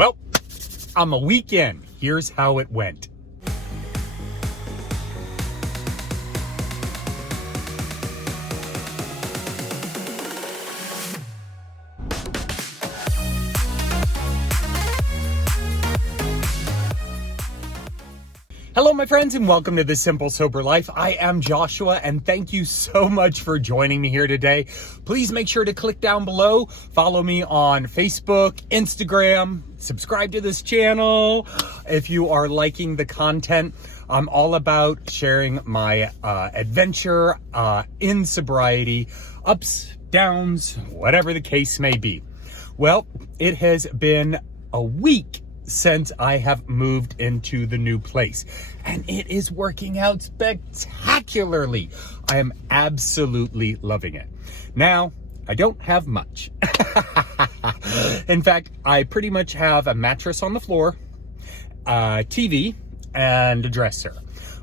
Well, I'm a week in. Here's how it went. Hello, my friends, and welcome to The Simple Sober Life. I am Joshua, and thank you so much for joining me here today. Please make sure to click down below, follow me on Facebook, Instagram, subscribe to this channel. If you are liking the content, I'm all about sharing my adventure in sobriety, ups, downs, whatever the case may be. Well, it has been a week since I have moved into the new place, and it is working out spectacularly. I am absolutely loving it. Now, I don't have much. In fact, I pretty much have a mattress on the floor, a TV, and a dresser.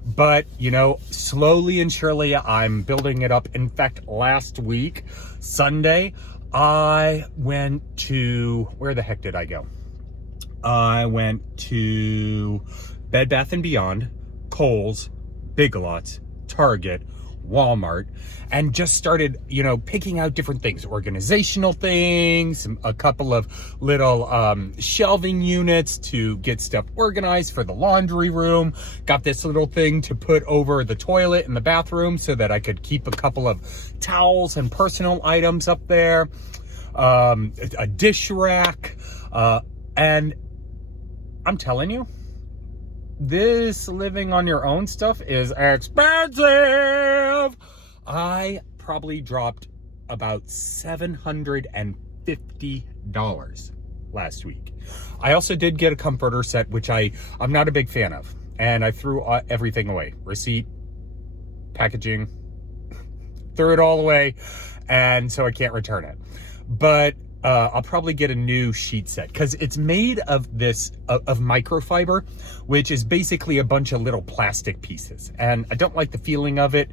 But, you know, slowly and surely, I'm building it up. In fact, last week, Sunday, I went to, where the heck did I go? I went to Bed Bath & Beyond, Kohl's, Big Lots, Target, Walmart, and just started, you know, picking out different things, organizational things, a couple of little shelving units to get stuff organized for the laundry room. Got this little thing to put over the toilet in the bathroom so that I could keep a couple of towels and personal items up there, a dish rack, and I'm telling you, this living on your own stuff is expensive. I probably dropped about $750 last week. I also did get a comforter set, which I'm not a big fan of. And I threw everything away. Receipt, packaging, threw it all away. And so I can't return it. But I'll probably get a new sheet set because it's made of this, of microfiber, which is basically a bunch of little plastic pieces. And I don't like the feeling of it.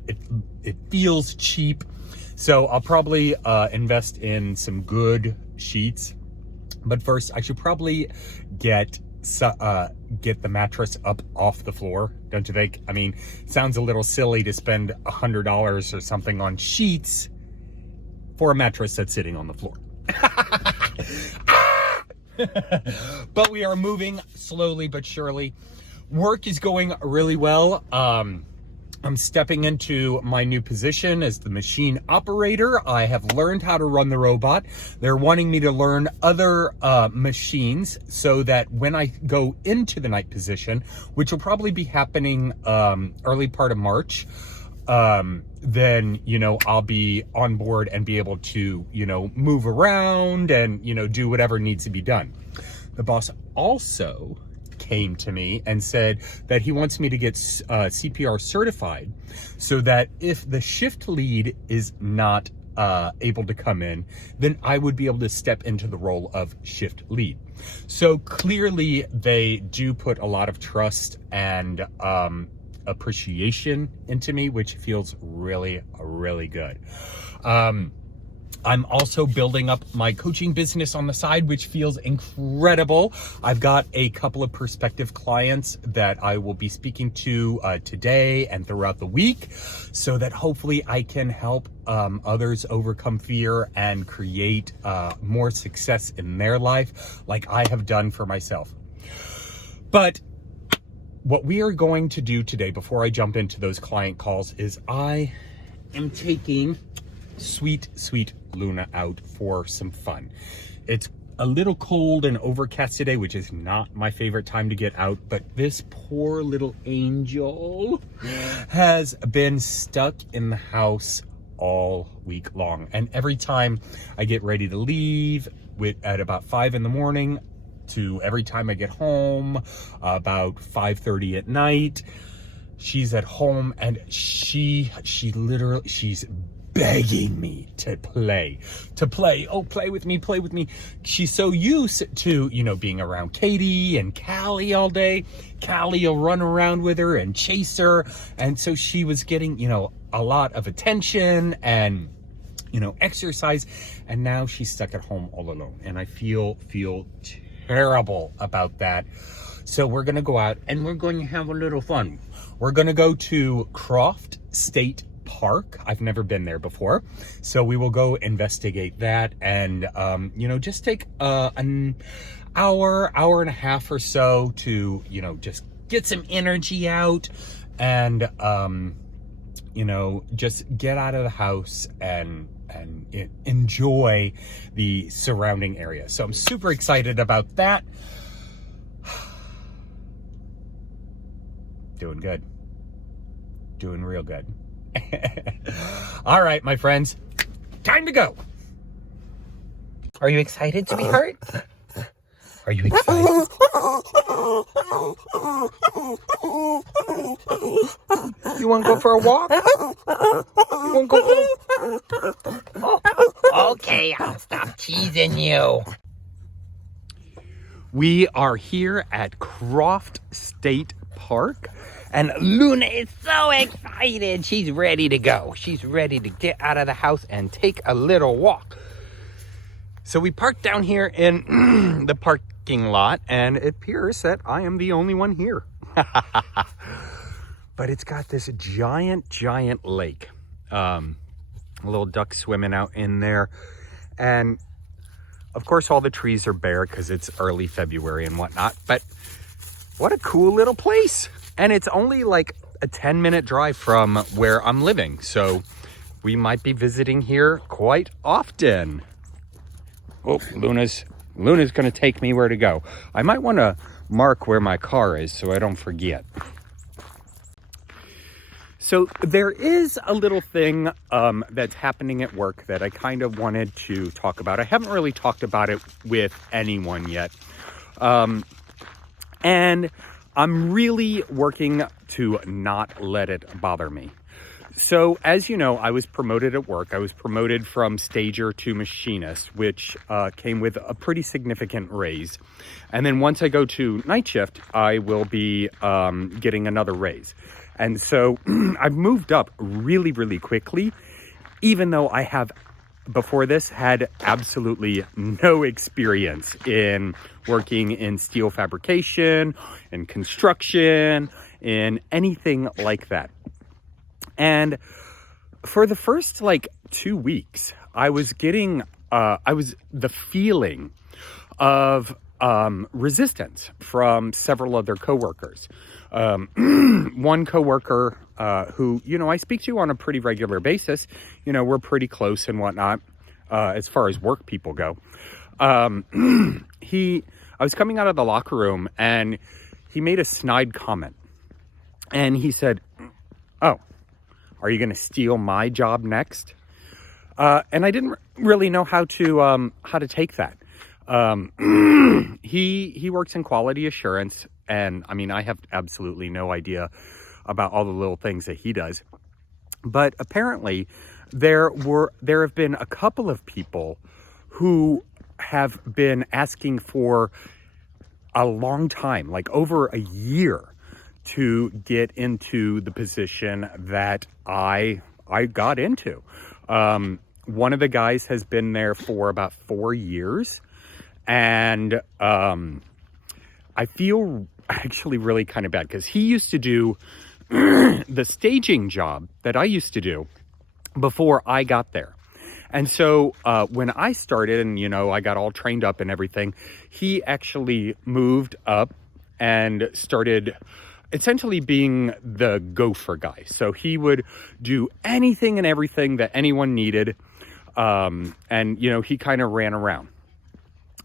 It feels cheap. So I'll probably invest in some good sheets. But first, I should probably get the mattress up off the floor, don't you think? I mean, it sounds a little silly to spend $100 or something on sheets for a mattress that's sitting on the floor. But we are moving slowly but surely. Work is going really well. I'm stepping into my new position as the machine operator. I have learned how to run the robot. They're wanting me to learn other machines so that when I go into the night position, which will probably be happening early part of March, then, you know, I'll be on board and be able to, you know, move around and, you know, do whatever needs to be done. The boss also came to me and said that he wants me to get CPR certified so that if the shift lead is not able to come in, then I would be able to step into the role of shift lead. So clearly they do put a lot of trust and appreciation into me, which feels really, really good. I'm also building up my coaching business on the side, which feels incredible. I've got a couple of prospective clients that I will be speaking to today and throughout the week so that hopefully I can help others overcome fear and create more success in their life like I have done for myself. But what we are going to do today, before I jump into those client calls, is I am taking sweet Luna out for some fun. It's a little cold and overcast today, which is not my favorite time to get out, but this poor little angel has been stuck in the house all week long. And every time I get ready to leave at about 5 in the morning, to every time I get home about 5:30 at night, she's at home and she's begging me to play. Oh, play with me. She's so used to, you know, being around Katie and Callie all day. Callie will run around with her and chase her. And so she was getting, you know, a lot of attention and, you know, exercise. And now she's stuck at home all alone. And I feel terrible about that. So we're going to go out and we're going to have a little fun. We're going to go to Croft State Park. I've never been there before. So we will go investigate that and, just take an hour and a half or so to, just get some energy out and, just get out of the house and enjoy the surrounding area. So I'm super excited about that. Doing good. Doing real good. All right, my friends, time to go. Are you excited, sweetheart? Are you excited? You want to go for a walk? You want to go okay, I'll stop teasing you. We are here at Croft State Park, and Luna is so excited. She's ready to go. She's ready to get out of the house and take a little walk. So we parked down here in the parking lot, and it appears that I am the only one here. But it's got this giant lake. A little duck swimming out in there. And of course, all the trees are bare because it's early February and whatnot. But what a cool little place. And it's only like a 10-minute drive from where I'm living. So we might be visiting here quite often. Oh, Luna's going to take me where to go. I might want to mark where my car is so I don't forget. So there is a little thing that's happening at work that I kind of wanted to talk about. I haven't really talked about it with anyone yet. And I'm really working to not let it bother me. So as you know, I was promoted at work. I was promoted from stager to machinist, which came with a pretty significant raise. And then once I go to night shift, I will be getting another raise. And so I've moved up really quickly, even though I have, before this, had absolutely no experience in working in steel fabrication, in construction, in anything like that. And for the first 2 weeks, I was getting, the feeling of resistance from several other coworkers. One coworker who, I speak to on a pretty regular basis, we're pretty close and whatnot, as far as work people go. I was coming out of the locker room and he made a snide comment. And he said, "Oh, are you going to steal my job next?" And I didn't really know how to take that. He works in quality assurance, and I have absolutely no idea about all the little things that he does. But apparently there have been a couple of people who have been asking for a long time, like over a year, to get into the position that I got into. One of the guys has been there for about 4 years, and I feel actually really kind of bad because he used to do the staging job that I used to do before I got there. And so when I started and, I got all trained up and everything, he actually moved up and started essentially being the gopher guy. So he would do anything and everything that anyone needed. And, he kind of ran around.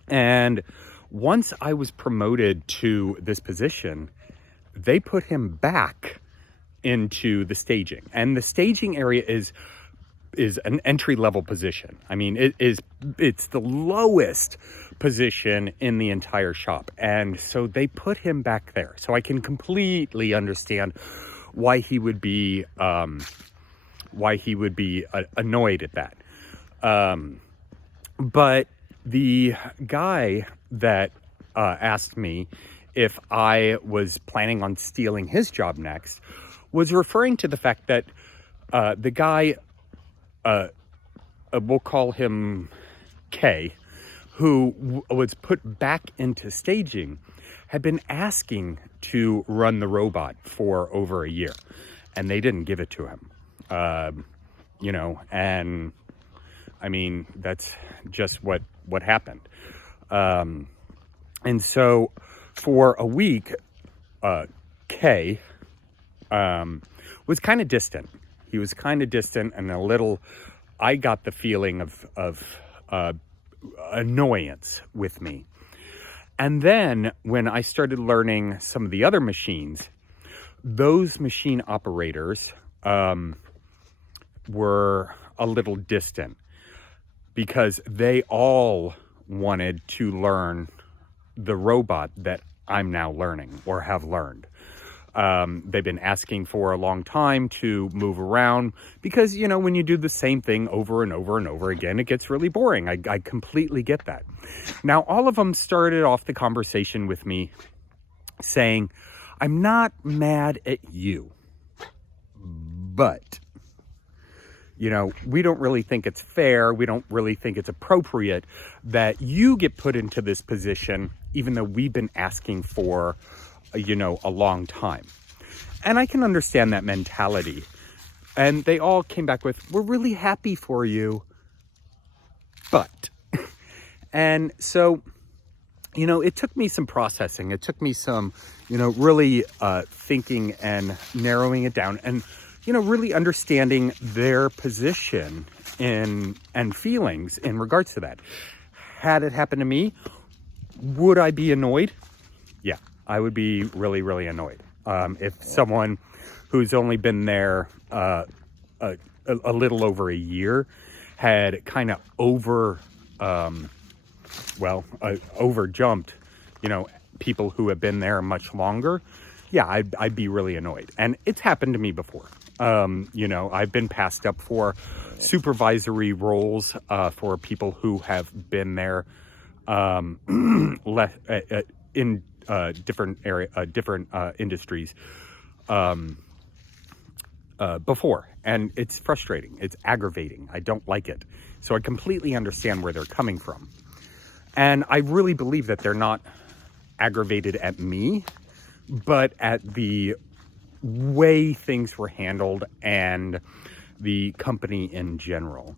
And once I was promoted to this position, they put him back into the staging. And the staging area is an entry-level position. It's the lowest position in the entire shop. And so they put him back there. So I can completely understand why he would be annoyed at that. But the guy that asked me if I was planning on stealing his job next was referring to the fact that the guy, we'll call him K, who was put back into staging, had been asking to run the robot for over a year, and they didn't give it to him. And I mean, that's just what happened. And so for a week, Kay was kind of distant. He was kind of distant and a little, I got the feeling of annoyance with me. And then when I started learning some of the other machines, those machine operators were a little distant because they all wanted to learn the robot that I'm now learning or have learned. They've been asking for a long time to move around because, when you do the same thing over and over and over again, it gets really boring. I completely get that. Now, all of them started off the conversation with me saying, I'm not mad at you, but, we don't really think it's fair. We don't really think it's appropriate that you get put into this position, even though we've been asking for a long time. And I can understand that mentality. And they all came back with, we're really happy for you, but. And so, it took me some processing. It took me some, really thinking and narrowing it down and, really understanding their position and feelings in regards to that. Had it happened to me, would I be annoyed? Yeah. I would be really, really annoyed if someone who's only been there a little over a year had kind of over jumped, people who have been there much longer. Yeah, I'd be really annoyed. And it's happened to me before. I've been passed up for supervisory roles for people who have been there in different industries before, and it's frustrating. It's aggravating. I don't like it. So I completely understand where they're coming from, and I really believe that they're not aggravated at me, but at the way things were handled and the company in general.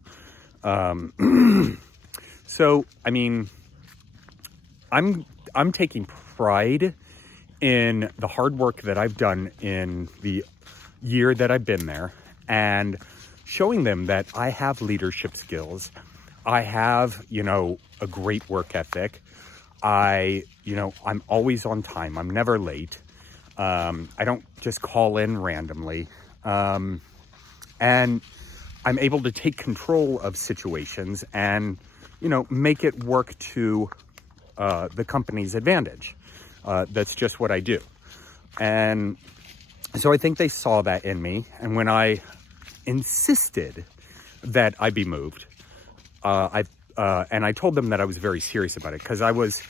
So I mean, I'm taking pride in the hard work that I've done in the year that I've been there and showing them that I have leadership skills. I have, a great work ethic. I'm always on time. I'm never late. I don't just call in randomly. And I'm able to take control of situations and, make it work to the company's advantage. That's just what I do. And so I think they saw that in me. And when I insisted that I be moved, and I told them that I was very serious about it because I was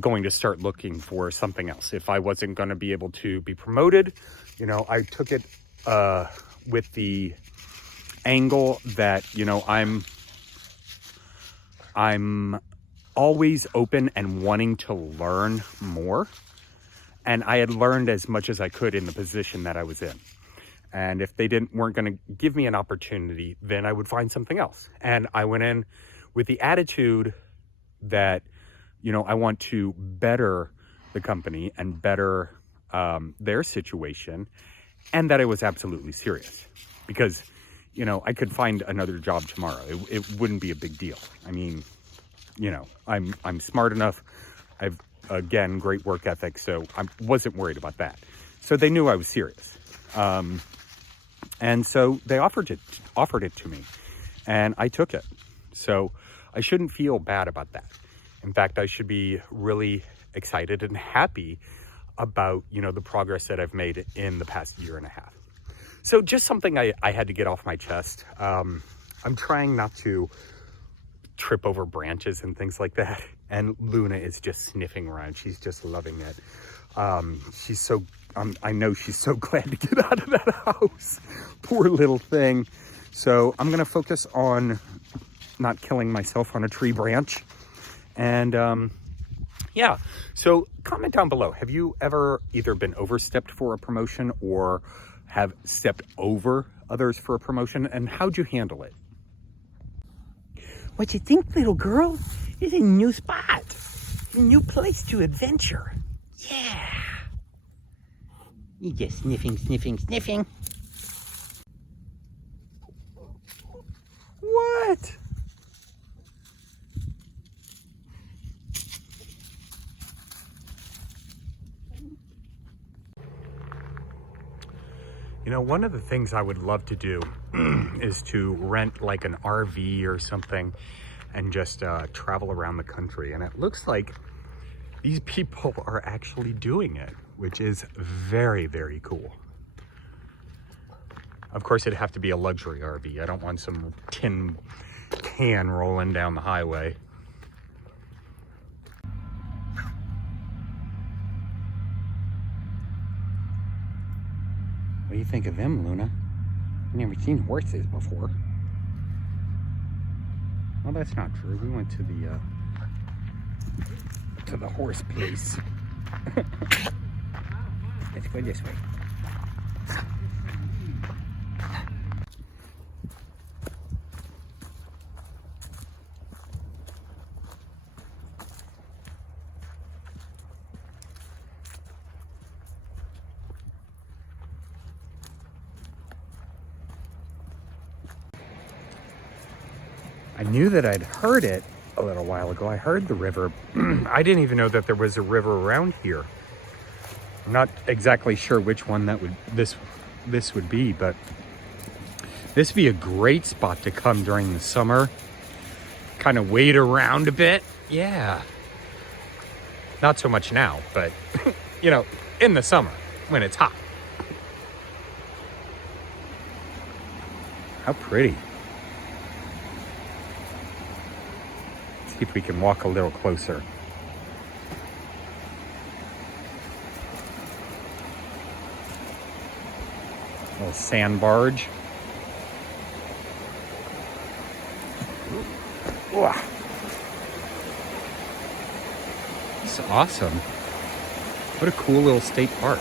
going to start looking for something else. If I wasn't going to be able to be promoted, I took it with the angle that, I'm always open and wanting to learn more. And I had learned as much as I could in the position that I was in. And if they weren't going to give me an opportunity, then I would find something else. And I went in with the attitude that, I want to better the company and better their situation, and that I was absolutely serious. Because, I could find another job tomorrow. It wouldn't be a big deal. I mean, I'm smart enough. I've, again, great work ethic, so I wasn't worried about that. So they knew I was serious. And so they offered it to me, and I took it. So I shouldn't feel bad about that. In fact, I should be really excited and happy about, the progress that I've made in the past year and a half. So just something I had to get off my chest. I'm trying not to trip over branches and things like that. And Luna is just sniffing around. She's just loving it. I know she's so glad to get out of that house. Poor little thing. So I'm going to focus on not killing myself on a tree branch And yeah, so comment down below. Have you ever either been overstepped for a promotion or have stepped over others for a promotion, and how'd you handle it? What you think, little girl? It's a new spot, a new place to adventure. Yeah. You just sniffing, sniffing, sniffing. What? You know, one of the things I would love to do is to rent like an RV or something and just travel around the country. And it looks like these people are actually doing it, which is very, very cool. Of course, it'd have to be a luxury RV. I don't want some tin can rolling down the highway. What do you think of them, Luna? I've never seen horses before. Well, that's not true. We went to the horse place. Let's go this way. I knew that I'd heard it a little while ago. I heard the river. I didn't even know that there was a river around here. I'm not exactly sure which one that would this would be, but this would be a great spot to come during the summer. Kind of wade around a bit. Yeah. Not so much now, but you know, in the summer when it's hot. How pretty. See if we can walk a little closer. Little sand barge. Wow. It's awesome. What a cool little state park.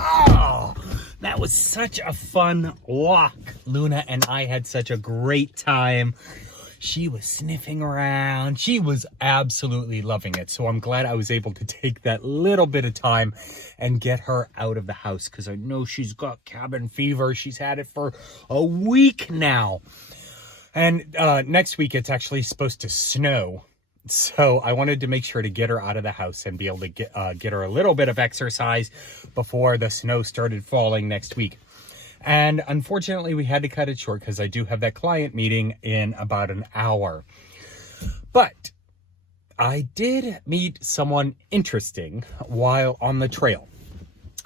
Oh, that was such a fun walk. Luna and I had such a great time. She was sniffing around. She was absolutely loving it. So I'm glad I was able to take that little bit of time and get her out of the house, because I know she's got cabin fever. She's had it for a week now. And next week it's actually supposed to snow. So I wanted to make sure to get her out of the house and be able to get her a little bit of exercise before the snow started falling next week. And unfortunately, we had to cut it short because I do have that client meeting in about an hour. But I did meet someone interesting while on the trail.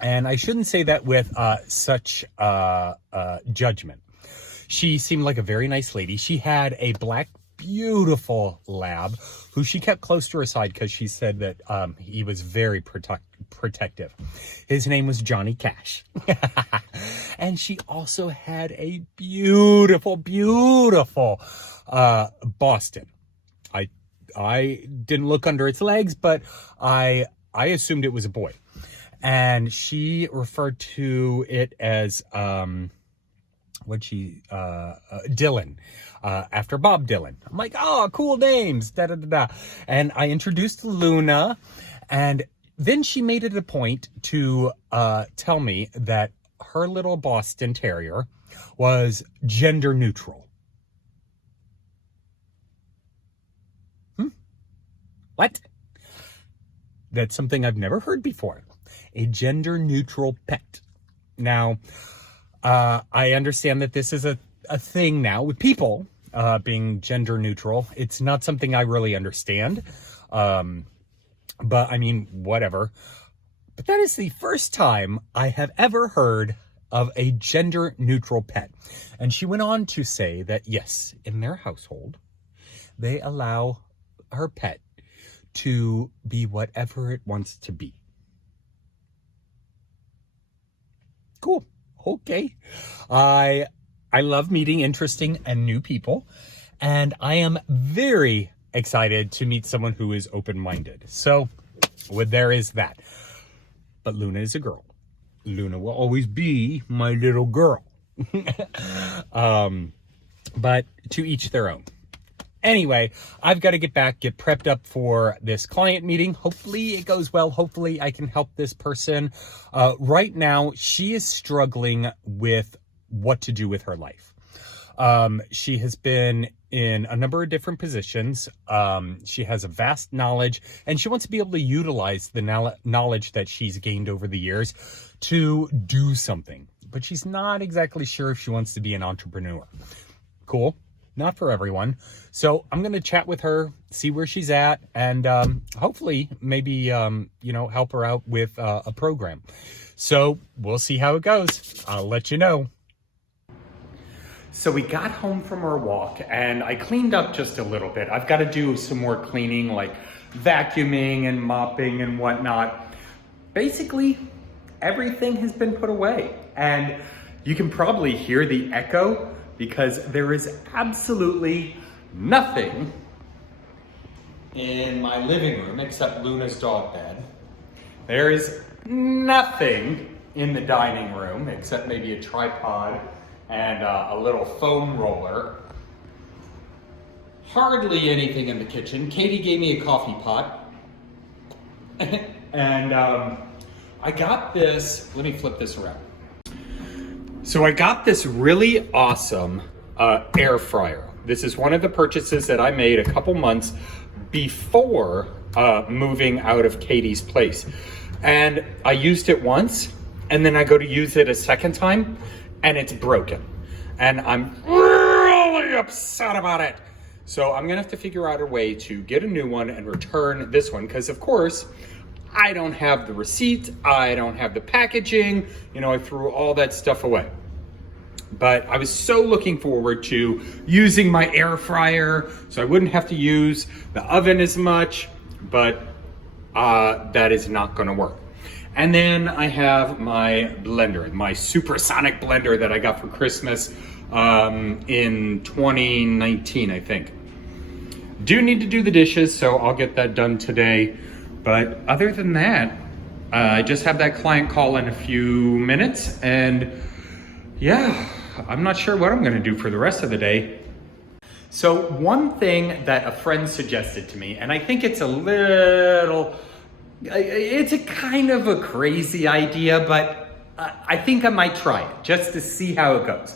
And I shouldn't say that with such judgment. She seemed like a very nice lady. She had a black, beautiful lab who she kept close to her side because she said that he was very protective. His name was Johnny Cash. And she also had a beautiful, beautiful Boston. I didn't look under its legs, but I assumed it was a boy. And she referred to it as Dylan, after Bob Dylan. I'm like, oh, cool names, da da da da. And I introduced Luna, and then she made it a point to tell me that her little Boston Terrier was gender neutral. What? That's something I've never heard before. A gender neutral pet. Now, I understand that this is a thing now with people being gender neutral. It's not something I really understand. But I mean, whatever. But that is the first time I have ever heard of a gender-neutral pet. And she went on to say that, yes, in their household, they allow her pet to be whatever it wants to be. Cool. Okay. I love meeting interesting and new people, and I am very excited to meet someone who is open-minded. So, there is that. But Luna is a girl. Luna will always be my little girl. But to each their own. Anyway, I've got to get prepped up for this client meeting. Hopefully it goes well. Hopefully I can help this person. Right now, she is struggling with what to do with her life. She has been in a number of different positions. She has a vast knowledge, and she wants to be able to utilize the knowledge that she's gained over the years to do something. But she's not exactly sure if she wants to be an entrepreneur. Cool. Not for everyone. So I'm going to chat with her, see where she's at, and hopefully maybe, help her out with a program. So we'll see how it goes. I'll let you know. So we got home from our walk and I cleaned up just a little bit. I've got to do some more cleaning, like vacuuming and mopping and whatnot. Basically, everything has been put away. And you can probably hear the echo because there is absolutely nothing in my living room except Luna's dog bed. There is nothing in the dining room except maybe a tripod and a little foam roller. Hardly anything in the kitchen. Katie gave me a coffee pot. And I got this, let me flip this around. So I got this really awesome air fryer. This is one of the purchases that I made a couple months before moving out of Katie's place. And I used it once, and then I go to use it a second time, and it's broken. And I'm really upset about it. So I'm gonna have to figure out a way to get a new one and return this one, because of course, I don't have the receipt, I don't have the packaging, I threw all that stuff away. But I was so looking forward to using my air fryer so I wouldn't have to use the oven as much, but that is not gonna work. And then I have my blender, my supersonic blender that I got for Christmas in 2019, I think. Do need to do the dishes, so I'll get that done today. But other than that, I just have that client call in a few minutes, and yeah, I'm not sure what I'm gonna do for the rest of the day. So one thing that a friend suggested to me, and I think it's a kind of a crazy idea, but I think I might try it just to see how it goes.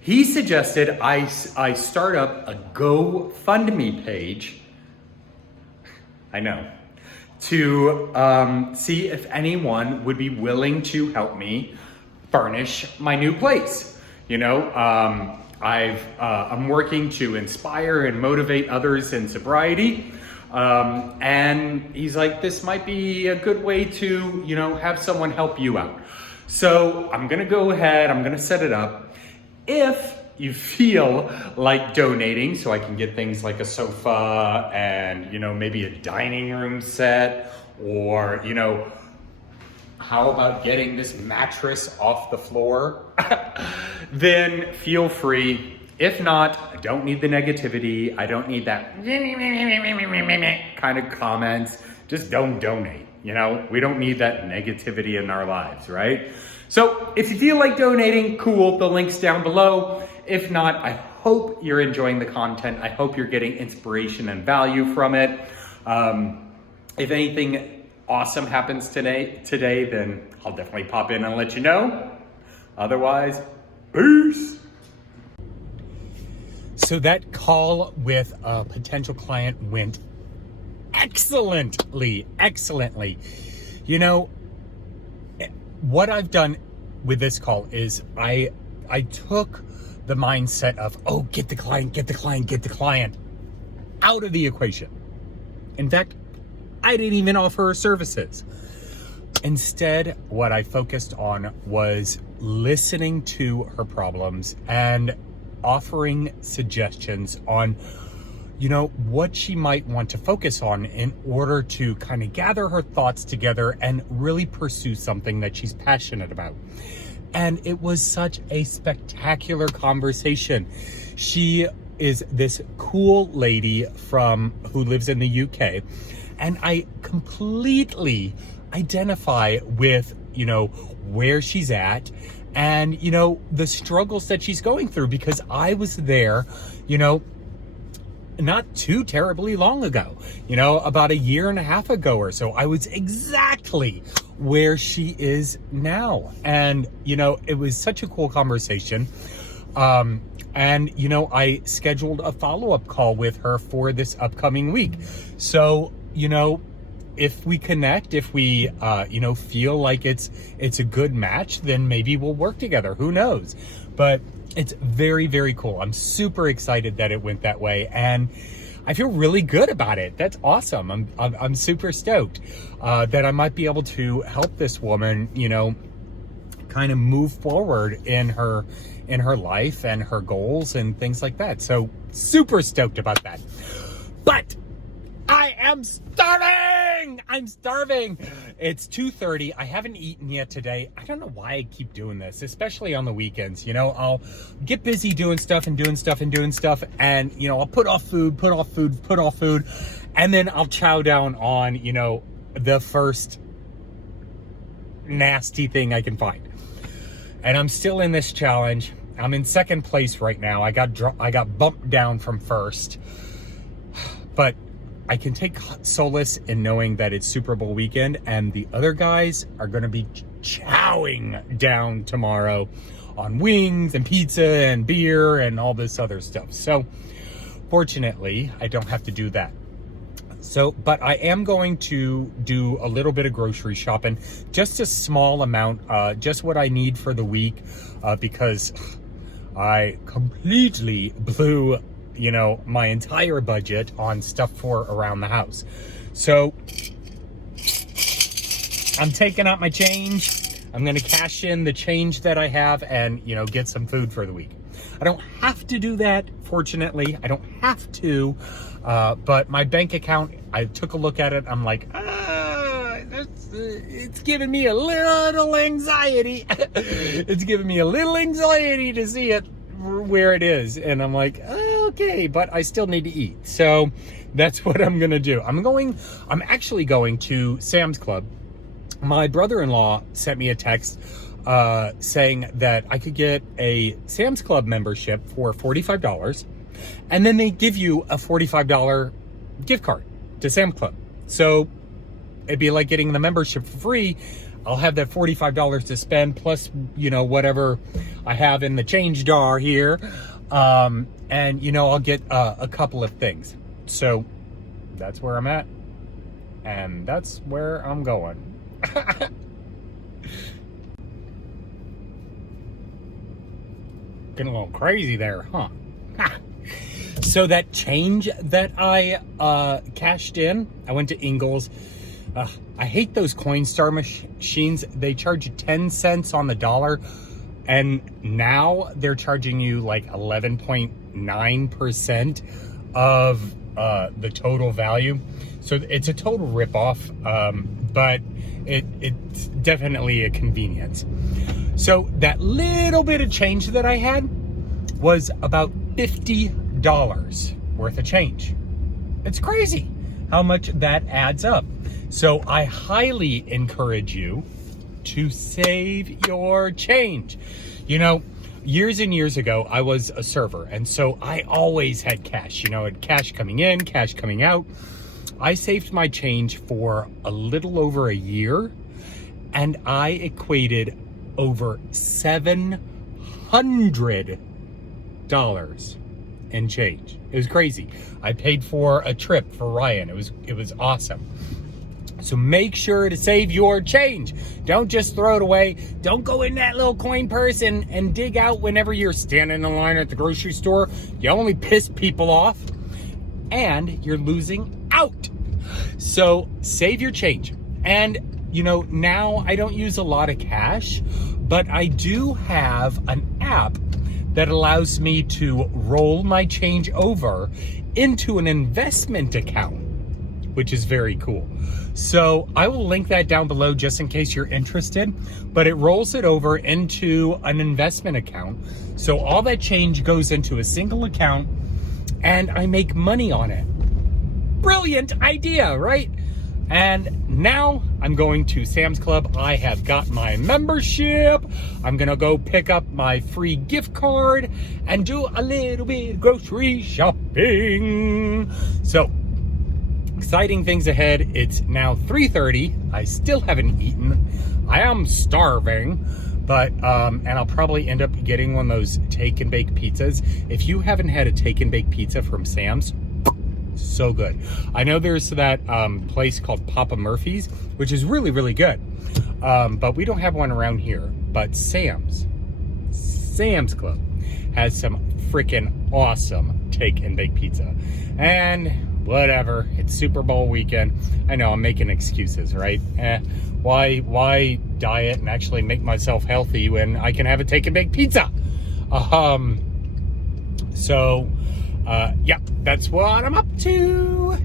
He suggested I start up a GoFundMe page, I know, to see if anyone would be willing to help me furnish my new place. I'm working to inspire and motivate others in sobriety. And he's like, this might be a good way to, have someone help you out. So I'm gonna go ahead, I'm gonna set it up. If you feel like donating, so I can get things like a sofa and, maybe a dining room set, or, how about getting this mattress off the floor? Then feel free. If not, I don't need the negativity. I don't need that kind of comments. Just don't donate. We don't need that negativity in our lives, right? So if you feel like donating, cool. The link's down below. If not, I hope you're enjoying the content. I hope you're getting inspiration and value from it. If anything awesome happens today, then I'll definitely pop in and let you know. Otherwise, peace. So that call with a potential client went excellently. What I've done with this call is I took the mindset of, get the client out of the equation. In fact, I didn't even offer her services. Instead, what I focused on was listening to her problems and offering suggestions on, what she might want to focus on in order to kind of gather her thoughts together and really pursue something that she's passionate about. And it was such a spectacular conversation. She is this cool lady who lives in the UK, and I completely identify with, where she's at and, the struggles that she's going through, because I was there, not too terribly long ago, about a year and a half ago or so. I was exactly where she is now. And, it was such a cool conversation. And, I scheduled a follow-up call with her for this upcoming week. So, if we connect, if we, feel like it's a good match, then maybe we'll work together. Who knows? But it's very, very cool. I'm super excited that it went that way, and I feel really good about it. That's awesome. I'm super stoked that I might be able to help this woman, kind of move forward in her life and her goals and things like that. So super stoked about that. But I am starving! I'm starving! It's 2:30. I haven't eaten yet today. I don't know why I keep doing this, especially on the weekends. I'll get busy doing stuff, and I'll put off food, and then I'll chow down on, the first nasty thing I can find. And I'm still in this challenge. I'm in second place right now. I got bumped down from first. But I can take solace in knowing that it's Super Bowl weekend, and the other guys are going to be chowing down tomorrow on wings and pizza and beer and all this other stuff. So fortunately, I don't have to do that. But I am going to do a little bit of grocery shopping, just a small amount, just what I need for the week, because I completely blew my entire budget on stuff for around the house. So I'm taking out my change. I'm going to cash in the change that I have and, get some food for the week. I don't have to do that, fortunately. I don't have to. But my bank account, I took a look at it. I'm like, it's giving me a little anxiety. It's giving me a little anxiety to see it where it is. And I'm like, okay, but I still need to eat. So that's what I'm going to do. I'm actually going to Sam's Club. My brother-in-law sent me a text saying that I could get a Sam's Club membership for $45, and then they give you a $45 gift card to Sam's Club. So it'd be like getting the membership for free. I'll have that $45 to spend, plus, whatever I have in the change jar here. And, I'll get a couple of things. So that's where I'm at. And that's where I'm going. Getting a little crazy there, huh? So that change that I cashed in, I went to Ingles. I hate those Coinstar machines. They charge you 10 cents on the dollar, and now they're charging you like 11.9% of the total value. So it's a total ripoff, but it's definitely a convenience. So that little bit of change that I had was about $50 worth of change. It's crazy how much that adds up. So I highly encourage you to save your change. Years and years ago, I was a server, and so I always had cash. Had cash coming in, cash coming out. I saved my change for a little over a year, and I equated over $700 in change. It was crazy. I paid for a trip for Ryan. It was awesome. So make sure to save your change. Don't just throw it away. Don't go in that little coin purse and dig out whenever you're standing in line at the grocery store. You only piss people off, and you're losing out. So save your change. And you know, now I don't use a lot of cash, but I do have an app that allows me to roll my change over into an investment account, which is very cool. So I will link that down below just in case you're interested, but it rolls it over into an investment account. So all that change goes into a single account and I make money on it. Brilliant idea, right? And now I'm going to Sam's Club. I have got my membership. I'm gonna go pick up my free gift card and do a little bit of grocery shopping. So, exciting things ahead. It's now 3:30. I still haven't eaten. I am starving, but, and I'll probably end up getting one of those take and bake pizzas. If you haven't had a take and bake pizza from Sam's, so good. I know there's that place called Papa Murphy's, which is really, really good. But we don't have one around here. But Sam's Club has some freaking awesome take and bake pizza. And whatever, it's Super Bowl weekend. I know I'm making excuses, right? Why diet and actually make myself healthy when I can have a take and bake pizza? Yeah, that's what I'm up to.